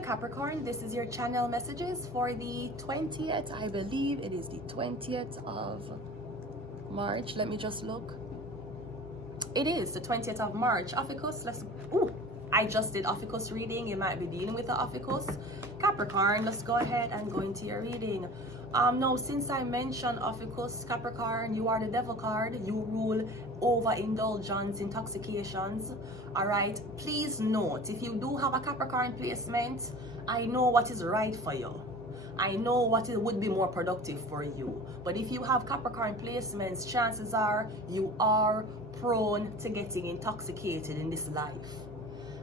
Hello Capricorn, this is your channel messages for the 20th, I believe it is the 20th of March. Let me just look. It is the 20th of March. Ophiuchus, I just did Ophiuchus reading. You might be dealing with the Ophiuchus. Capricorn, let's go ahead and go into your reading. No, since I mentioned Ophiuchus, Capricorn, you are the devil card. You rule overindulgence, intoxications. All right, please note, if you do have a Capricorn placement, I know what is right for you. I know what it would be more productive for you. But if you have Capricorn placements, chances are you are prone to getting intoxicated in this life.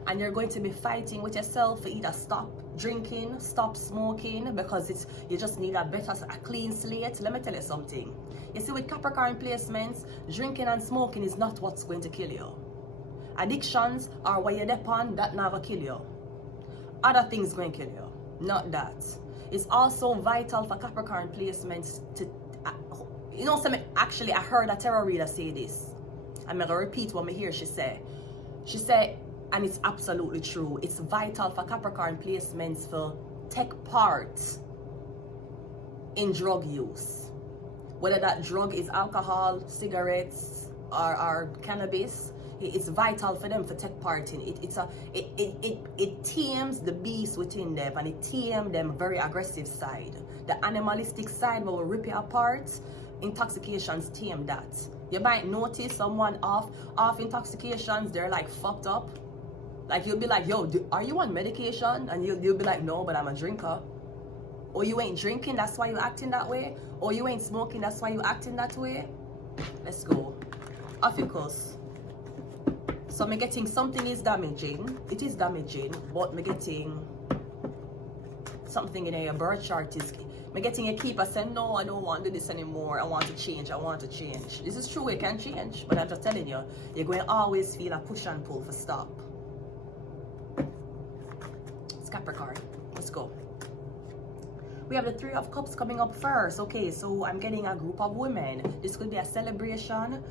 And you're going to be fighting with yourself to either stop drinking, stop smoking, because you just need a clean slate. Let me tell you something. You see, with Capricorn placements, drinking and smoking is not what's going to kill you. Addictions are what you're depend on, that never kill you. Other things going to kill you, not that. It's also vital for Capricorn placements to, actually I heard a tarot reader say this. I'm going to repeat what I hear she said. She said, and it's absolutely true, it's vital for Capricorn placements to take part in drug use. Whether that drug is alcohol, cigarettes, or cannabis, it's vital for them to take part in it. It tames the beast within them, and it tames them very aggressive side. The animalistic side will rip you apart. Intoxications tame that. You might notice someone off intoxications, they're like fucked up. Like you'll be like, yo, are you on medication? And you'll be like, no, but I'm a drinker. Or you ain't drinking, that's why you're acting that way. Or you ain't smoking, that's why you're acting that way. Let's go. Ophiuchus. So I'm getting something is damaging. It is damaging, but I'm getting something in your birth chart is. I'm getting a keeper saying, no, I don't want to do this anymore. I want to change. I want to change. This is true, it can change, but I'm just telling you, you're going to always feel a push and pull for stop. It's Capricorn. Let's go. We have the Three of Cups coming up first. Okay, so I'm getting a group of women. This could be a celebration.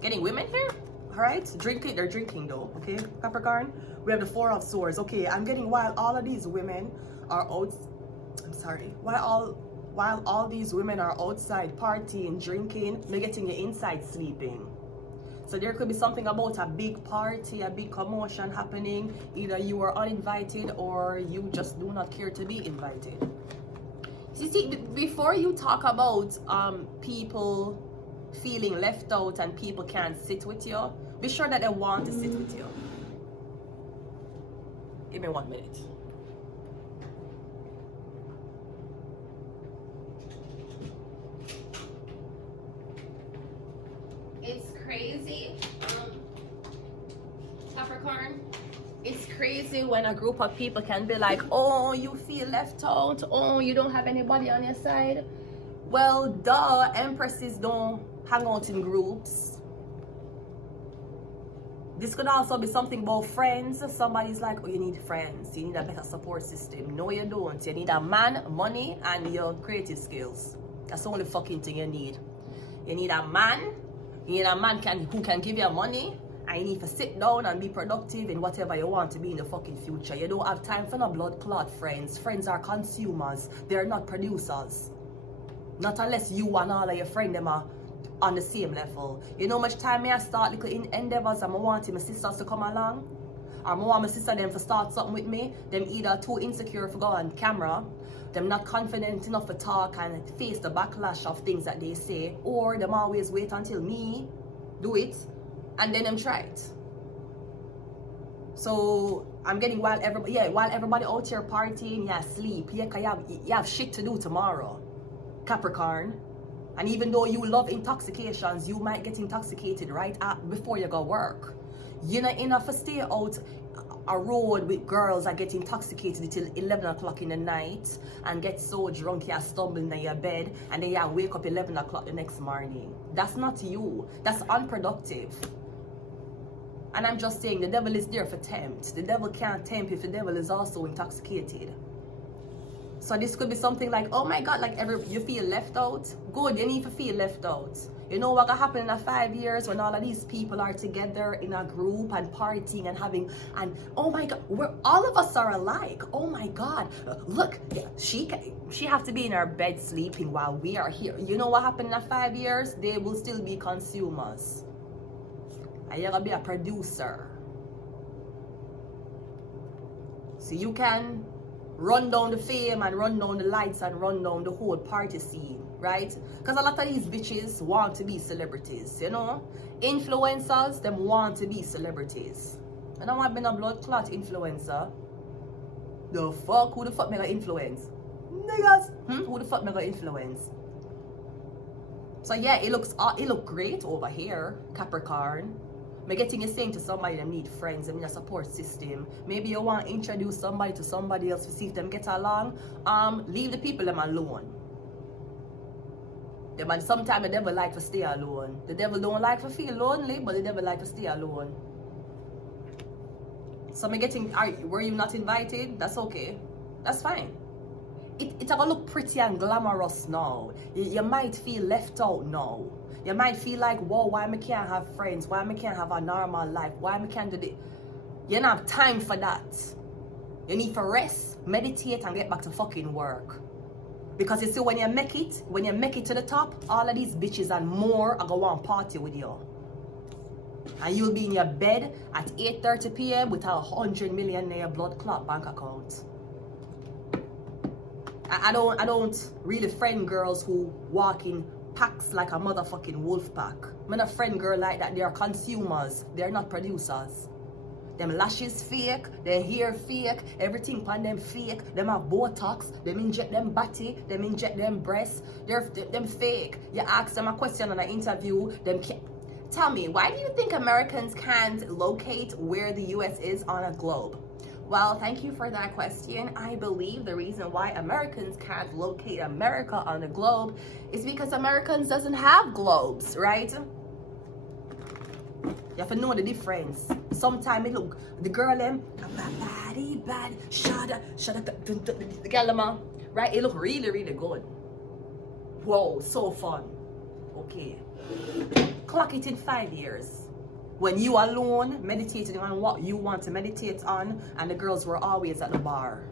Getting women here. All right, drinking, they're drinking though. Okay, Capricorn. We have the Four of Swords. Okay, I'm getting while all of these women are out. I'm sorry. While all these women are outside partying, drinking, they're getting the inside sleeping. So there could be something about a big party, a big commotion happening. Either you are uninvited or you just do not care to be invited. You see, before you talk about people feeling left out and people can't sit with you, be sure that they want to sit with you. Give me 1 minute. It's crazy, Capricorn. It's crazy when a group of people can be like, oh, you feel left out, oh, you don't have anybody on your side. Well, duh, empresses don't hang out in groups. This could also be something about friends. Somebody's like, oh, you need friends, you need a better support system. No, you don't. You need a man, money, and your creative skills. That's the only fucking thing you need. You need a man. You need a man who can give you money, and you need to sit down and be productive in whatever you want to be in the fucking future. You don't have time for no blood clot friends. Friends are consumers. They're not producers. Not unless you and all of your friends them are on the same level. You know how much time I start little endeavors and I want my sisters to come along? Or I want my sister them to start something with me. Them either too insecure to go on camera, them not confident enough to talk and face the backlash of things that they say, or them always wait until me do it and then them try it. So I'm getting while everybody out here partying, yeah, sleep, yeah, 'cause you have shit to do tomorrow, Capricorn. And even though you love intoxications, you might get intoxicated right before you go work. You're not enough to stay out a road with girls that get intoxicated till 11 o'clock in the night and get so drunk you stumble in your bed and then you wake up 11 o'clock the next morning. That's not you. That's unproductive. And I'm just saying, the devil is there for tempt. The devil can't tempt if the devil is also intoxicated. So this could be something like, oh my God, like you feel left out. Good, you need to feel left out. You know what will happen in 5 years when all of these people are together in a group and partying and having, and oh my God, all of us are alike. Oh my God, look, she have to be in her bed sleeping while we are here. You know what happened in 5 years? They will still be consumers. And you're gonna be a producer. So you can run down the fame and run down the lights and run down the whole party scene, right? Because a lot of these bitches want to be celebrities, you know? Influencers, them want to be celebrities. And I want to be a blood clot influencer. The fuck? Who the fuck me gonna influence? Niggas! Who the fuck me gonna influence? So yeah, it look great over here, Capricorn. Me getting you saying to somebody them need friends, them need a support system. Maybe you want to introduce somebody to somebody else to see if them get along. Leave the people them alone. Them, sometimes the devil like to stay alone. The devil don't like to feel lonely, but the devil like to stay alone. So me getting, were you not invited? That's okay. That's fine. It's gonna look pretty and glamorous now. You might feel left out now. You might feel like, whoa, why me can't have friends? Why me can't have a normal life? Why me can't do this? You don't have time for that. You need to rest, meditate, and get back to fucking work. Because you see, when you make it to the top, all of these bitches and more are gonna want to party with you. And you'll be in your bed at 8:30 p.m. with 100 million in your blood clot bank account. I don't really friend girls who walk in packs like a motherfucking wolf pack. I'm not a friend girl like that. They are consumers. They're not producers. Them lashes fake, their hair fake, everything upon them fake. Them have Botox, them inject them body, them inject them breasts. Them fake. You ask them a question on an interview, them can't. Tell me, why do you think Americans can't locate where the US is on a globe? Well, thank you for that question. I believe the reason why Americans can't locate America on the globe is because Americans doesn't have globes, right? You have to know the difference. Sometimes it look, the girl them, bad, shut up, the girl them, right? It look really, really good. Whoa, so fun. Okay. Clock it in 5 years. When you alone, meditating on what you want to meditate on, and the girls were always at the bar.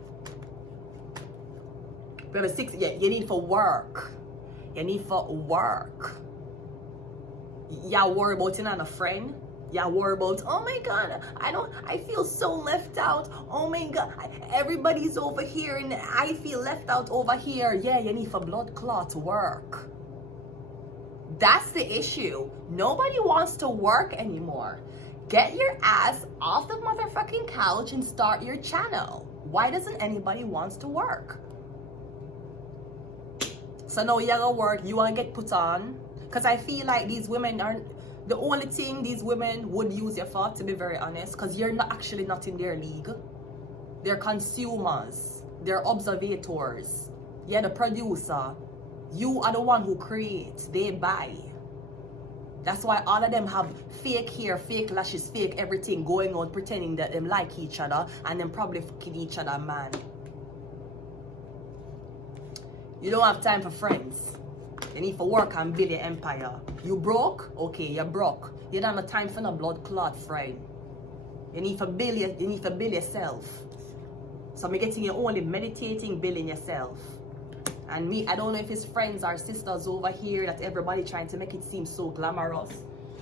Remember, 6, yeah, you need for work. You need for work. You worry about you and a friend. You worry about, oh my God, I feel so left out. Oh my God, everybody's over here and I feel left out over here. Yeah, you need for blood clot work. That's the issue. Nobody wants to work anymore. Get your ass off the motherfucking couch and start your channel. Why doesn't anybody wants to work? So now you gotta work, you wanna get put on. Because I feel like these women aren't, the only thing these women would use you for, to be very honest, because you're not actually not in their league. They're consumers. They're observators. You're the producer. You are the one who creates, they buy. That's why all of them have fake hair, fake lashes, fake everything going on, pretending that them like each other and then probably fucking each other, man. You don't have time for friends. You need to work and build your empire. You broke? Okay, you're broke. You don't have time for no blood clot friend. You need to build yourself. So I'm getting you only meditating, building yourself. And me, I don't know if it's friends or sisters over here that everybody trying to make it seem so glamorous.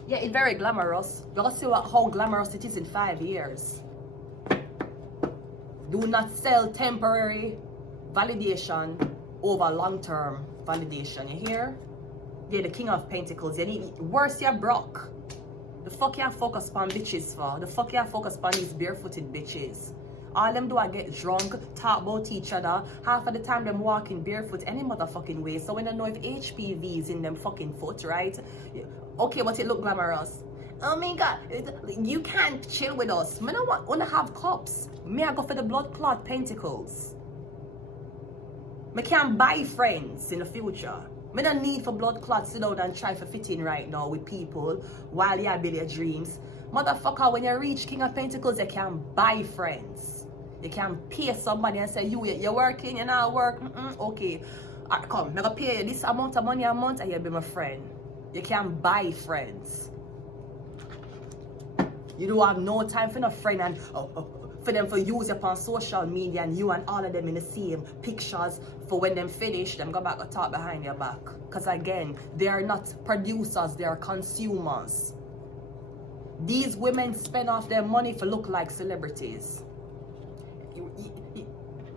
Yeah, it's very glamorous. You're gonna see how glamorous it is in 5 years. Do not sell temporary validation over long-term validation. You hear? Yeah, the King of Pentacles. You need worse, you're broke. The fuck you focus on bitches for? The fuck you focus on these barefooted bitches? All them do are get drunk, talk about each other. Half of the time them walking barefoot any motherfucking way. So we don't know if HPV is in them fucking foot, right? Okay, but it look glamorous. Oh my God, you can't chill with us. Me don't want to have cups. Me I go for the blood clot pentacles. Me can't buy friends in the future. Me don't need for blood clot sit down and try for fit in right now with people while you build your dreams. Motherfucker, when you reach King of Pentacles, you can buy friends. You can pay somebody and say, you're working, you're not work. Okay. Alright, come, I'm gonna pay you this amount of money a month and you'll be my friend. You can buy friends. You don't have no time for no friend and for them to use you on social media and you and all of them in the same pictures for when them finish, them go back and talk behind your back. Because again, they are not producers, they are consumers. These women spend off their money to look like celebrities.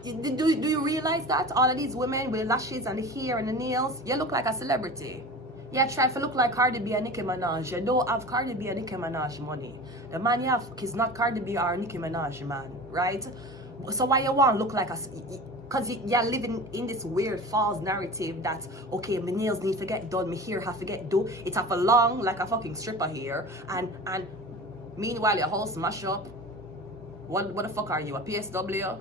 Do you realize that? All of these women with lashes and the hair and the nails, you look like a celebrity. You try to look like Cardi B and Nicki Minaj. You don't have Cardi B and Nicki Minaj money. The man you have is not Cardi B or Nicki Minaj man, right? So why you want to look like a... Because you're living in this weird false narrative that, okay, my nails need to get done, my hair have to get done. It have a long, like a fucking stripper hair. And meanwhile, your whole smash up. What the fuck are you, a PSW?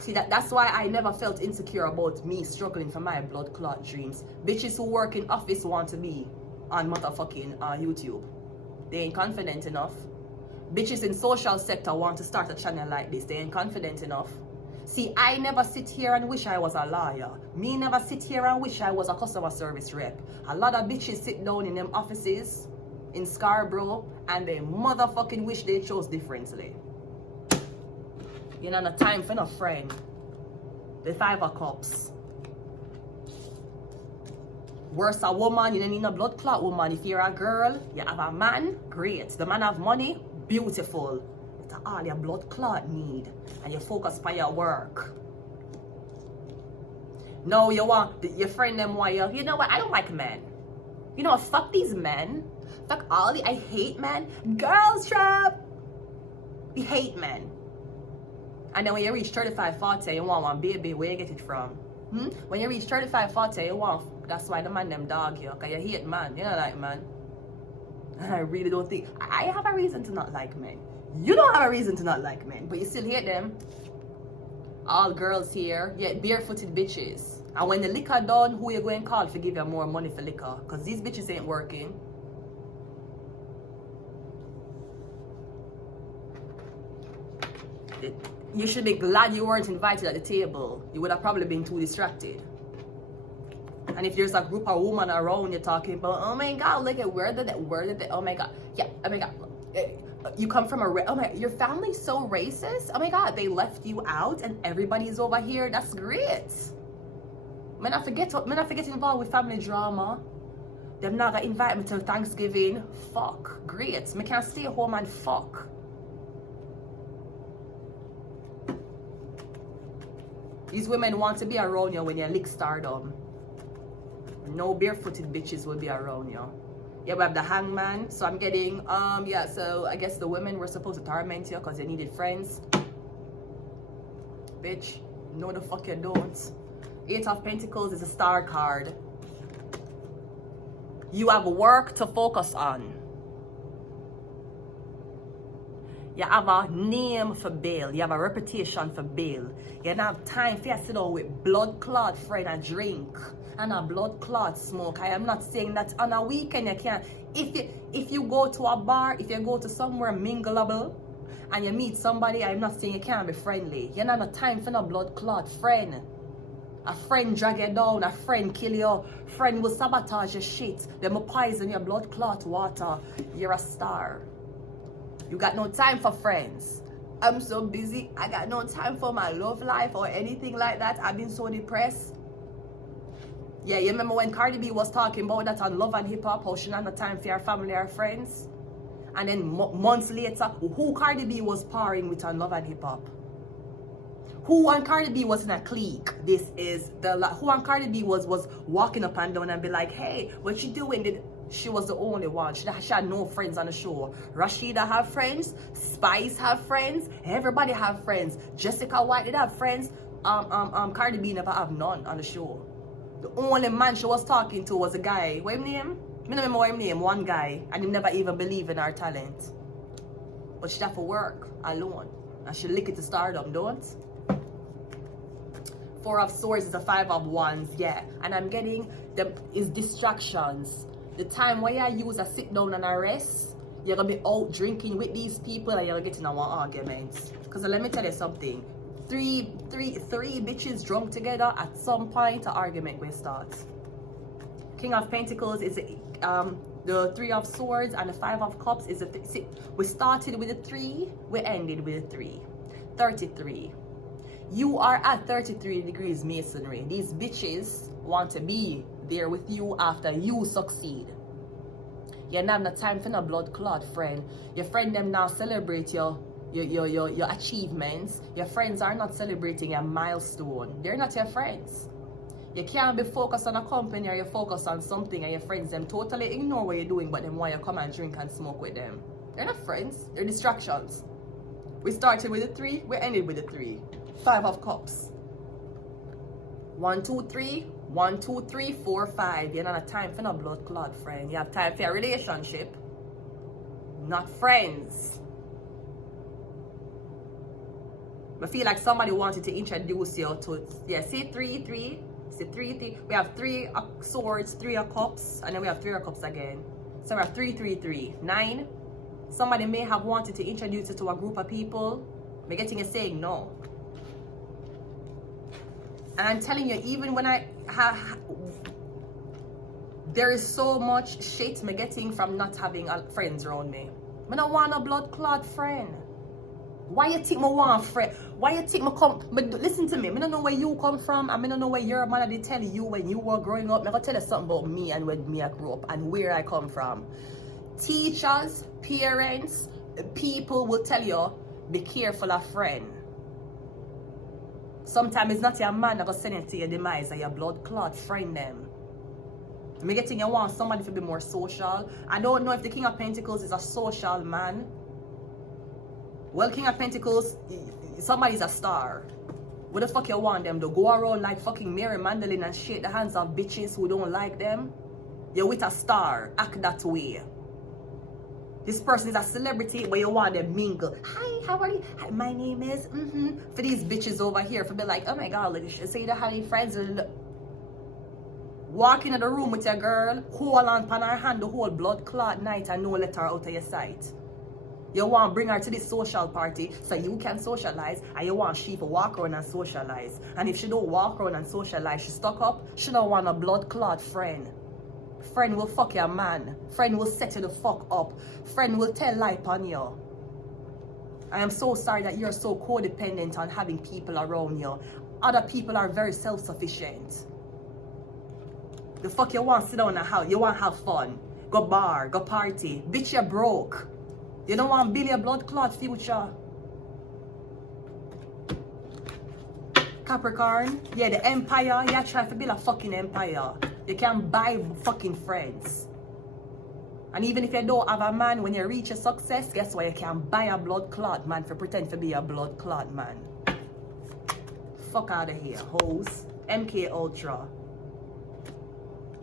See, that's why I never felt insecure about me struggling for my blood clot dreams. Bitches who work in office want to be on motherfucking YouTube. They ain't confident enough. Bitches in social sector want to start a channel like this. They ain't confident enough. See, I never sit here and wish I was a lawyer. Me never sit here and wish I was a customer service rep. A lot of bitches sit down in them offices in Scarborough and they motherfucking wish they chose differently. You know, no time for no friend. The 5 of Cups. Worse a woman, you don't need a blood clot woman. If you're a girl, you have a man, great. The man have money, beautiful. That's all your blood clot need. And you focus on your work. No, you want your friend them why you know what, I don't like men. You know what, fuck these men. Fuck all the, I hate men. Girls trap. We hate men. And then when you reach 35, 40, you want one baby, where you get it from? When you reach 35, 40, you want, that's why the man them dog you, because you hate man, you don't like man. I really don't think, I have a reason to not like men. You don't have a reason to not like men, but you still hate them. All girls here, yeah, barefooted bitches. And when the liquor done, who you going to call for give you more money for liquor? Because these bitches ain't working. You should be glad you weren't invited at the table. You would have probably been too distracted. And if there's a group of women around you talking about, oh my god, look at where did they, oh my god, yeah, oh my god, you come from oh my, your family's so racist, oh my god, they left you out and everybody's over here, that's great. Man, I forget involved with family drama. Them not gonna invite me to Thanksgiving. Fuck, great. Me can't stay home and fuck. These women want to be around you when you lick stardom. No barefooted bitches will be around you. Yeah, we have the hangman. So I'm getting, yeah, so I guess the women were supposed to torment you because they needed friends. Bitch, no the fuck you don't. 8 of Pentacles is a star card. You have work to focus on. You have a name for bail. You have a reputation for bail. You don't have time for you to sit down with blood clot friend and drink and a blood clot smoke. I am not saying that on a weekend you can't. If you go to a bar, if you go to somewhere mingleable and you meet somebody, I'm not saying you can't be friendly. You don't have no time for no blood clot friend. A friend drag you down, a friend kill you, friend will sabotage your shit. Them will poison your blood clot water. You're a star. You got no time for friends. I'm so busy. I got no time for my love life or anything like that. I've been so depressed. Yeah, you remember when Cardi B was talking about that on Love and Hip Hop, how she had no time for her family or friends? And then months later, who Cardi B was parring with on Love and Hip Hop? Who and Cardi B was in a clique? This is the who and Cardi B was walking up and down and be like, hey, what you doing? She was the only one. She had no friends on the show. Rashida have friends. Spice have friends. Everybody have friends. Jessica White did have friends. Cardi B never have none on the show. The only man she was talking to was a guy. What his name? I don't remember what his name. One guy, and he never even believe in her talent. But she have to work alone, and she lick it to stardom. Don't. 4 of Swords is a 5 of Wands. Yeah, and I'm getting them is distractions. The time where you use a sit down and a rest, You're gonna be out drinking with these people and you're getting our arguments. Because let me tell you something. Three bitches drunk together, at some point an argument will start. King of Pentacles is the Three of Swords, and the Five of Cups is we started with a 3, we ended with a 3. 33. You are at 33 degrees masonry. These bitches want to be there with you after you succeed. You don't have no time for no blood clot friend. Your friend them now celebrate your achievements. Your friends are not celebrating a milestone. They're not your friends. You can't be focused on a company or you focus on something and your friends them totally ignore what you're doing, but them want you come and drink and smoke with them. They're not friends, they're distractions. We started with a 3, we ended with a 3. 5 of Cups. 1, 2, 3. 1, 2, 3, 4, 5. You don't have time for no blood clot friend. You have time for a relationship, not friends. I feel like somebody wanted to introduce you to, yeah, see 3, 3. See 3, 3. We have 3 of Swords, 3 of Cups, and then we have 3 of Cups again. So we have 3, 3, 3. 9. Somebody may have wanted to introduce you to a group of people. We're getting you saying no. And I'm telling you, even when there is so much shit me getting from not having friends around me. I don't want a blood clot friend. Why you think me want friend? Why you think me come? But listen to me. I don't know where you come from. I don't know where your mother did tell you when you were growing up. I'm gonna tell you something about me and when me I grew up and where I come from. Teachers, parents, people will tell you, be careful of friend. Sometimes it's not your man that will send it to your demise or your blood clot friend them. I'm getting you want somebody to be more social. I don't know if the King of Pentacles is a social man. Well, King of Pentacles, somebody's a star. What the fuck you want them to go around like fucking Mary Magdalene and shake the hands of bitches who don't like them? You're with a star. Act that way. This person is a celebrity, but you want them mingle. Hi, how are you? Hi, my name is, For these bitches over here, for be like, oh my God, like, so you don't have any friends. Walk into the room with your girl, hold on pan her hand the whole blood clot night and no let her out of your sight. You want to bring her to this social party so you can socialize, and you want she to walk around and socialize. And if she don't walk around and socialize, she stuck up, she don't want a blood clot friend. Friend will fuck your man. Friend will set you the fuck up. Friend will tell lie on you. I am so sorry that you're so codependent on having people around you. Other people are very self-sufficient. The fuck you want to sit down in a house, you want to have fun. Go bar, go party. Bitch, you're broke. You don't want to build your blood clot future. Capricorn, yeah, the empire, yeah, try to build a fucking empire. You can buy fucking friends. And even if you don't have a man, when you reach a success, guess what? You can buy a blood clot man for pretend to be a blood clot man. Fuck out of here, hoes. MK Ultra.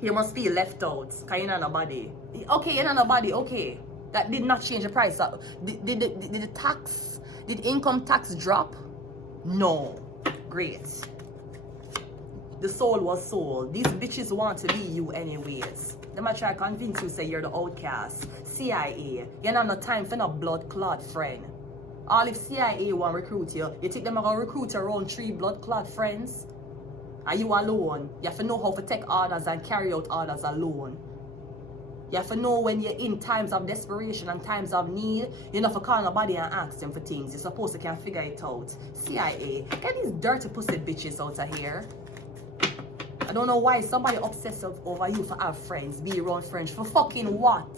You must feel left out, because you're not nobody. Okay, you're not nobody, okay. That did not change the price. Did the tax, did income tax drop? No. Great. The soul was sold. These bitches want to be you anyways. They might try to convince you say you're the outcast. CIA. You don't have no time for no blood clot friend. All if CIA want to recruit you, you think them are going to recruit your own 3 blood clot friends? Are you alone? You have to know how to take orders and carry out orders alone. You have to know when you're in times of desperation and times of need, you don't have to call nobody and ask them for things. You're supposed to can figure it out. CIA, get these dirty pussy bitches out of here. I don't know why somebody obsessed over you for have friends, be around friends. For fucking what?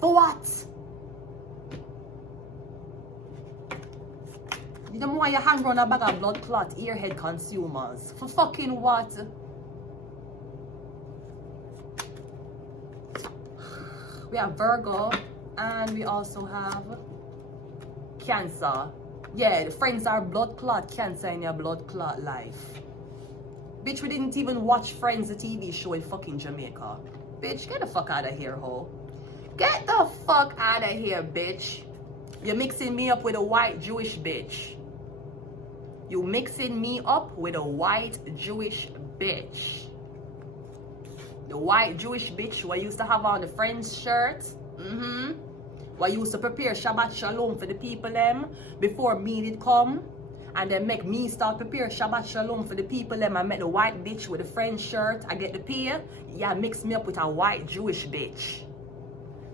For what? You don't want you hang around a bag of blood clot earhead consumers. For fucking what? We have Virgo, and we also have Cancer. Yeah, the friends are blood clot Cancer in your blood clot life. Bitch, we didn't even watch Friends, the TV show in fucking Jamaica. Bitch, get the fuck out of here, ho. Get the fuck out of here, bitch. You're mixing me up with a white Jewish bitch. You mixing me up with a white Jewish bitch. The white Jewish bitch who I used to have on the Friends shirt. What used to prepare Shabbat Shalom for the people them before me did come. And then make me start prepare Shabbat Shalom for the people them. I met the white bitch with the French shirt. I get the pay. Yeah, mix me up with a white Jewish bitch.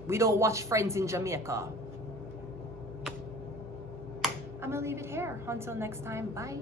We don't watch Friends in Jamaica. I'm gonna leave it here. Until next time, bye.